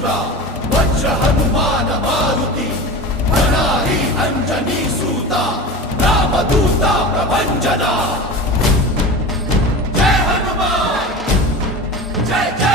पुत्रा वज्र हनुमान मारुती अनारी अंजनी सूता रामदूता प्रभंजना। जय हनुमान जय जय।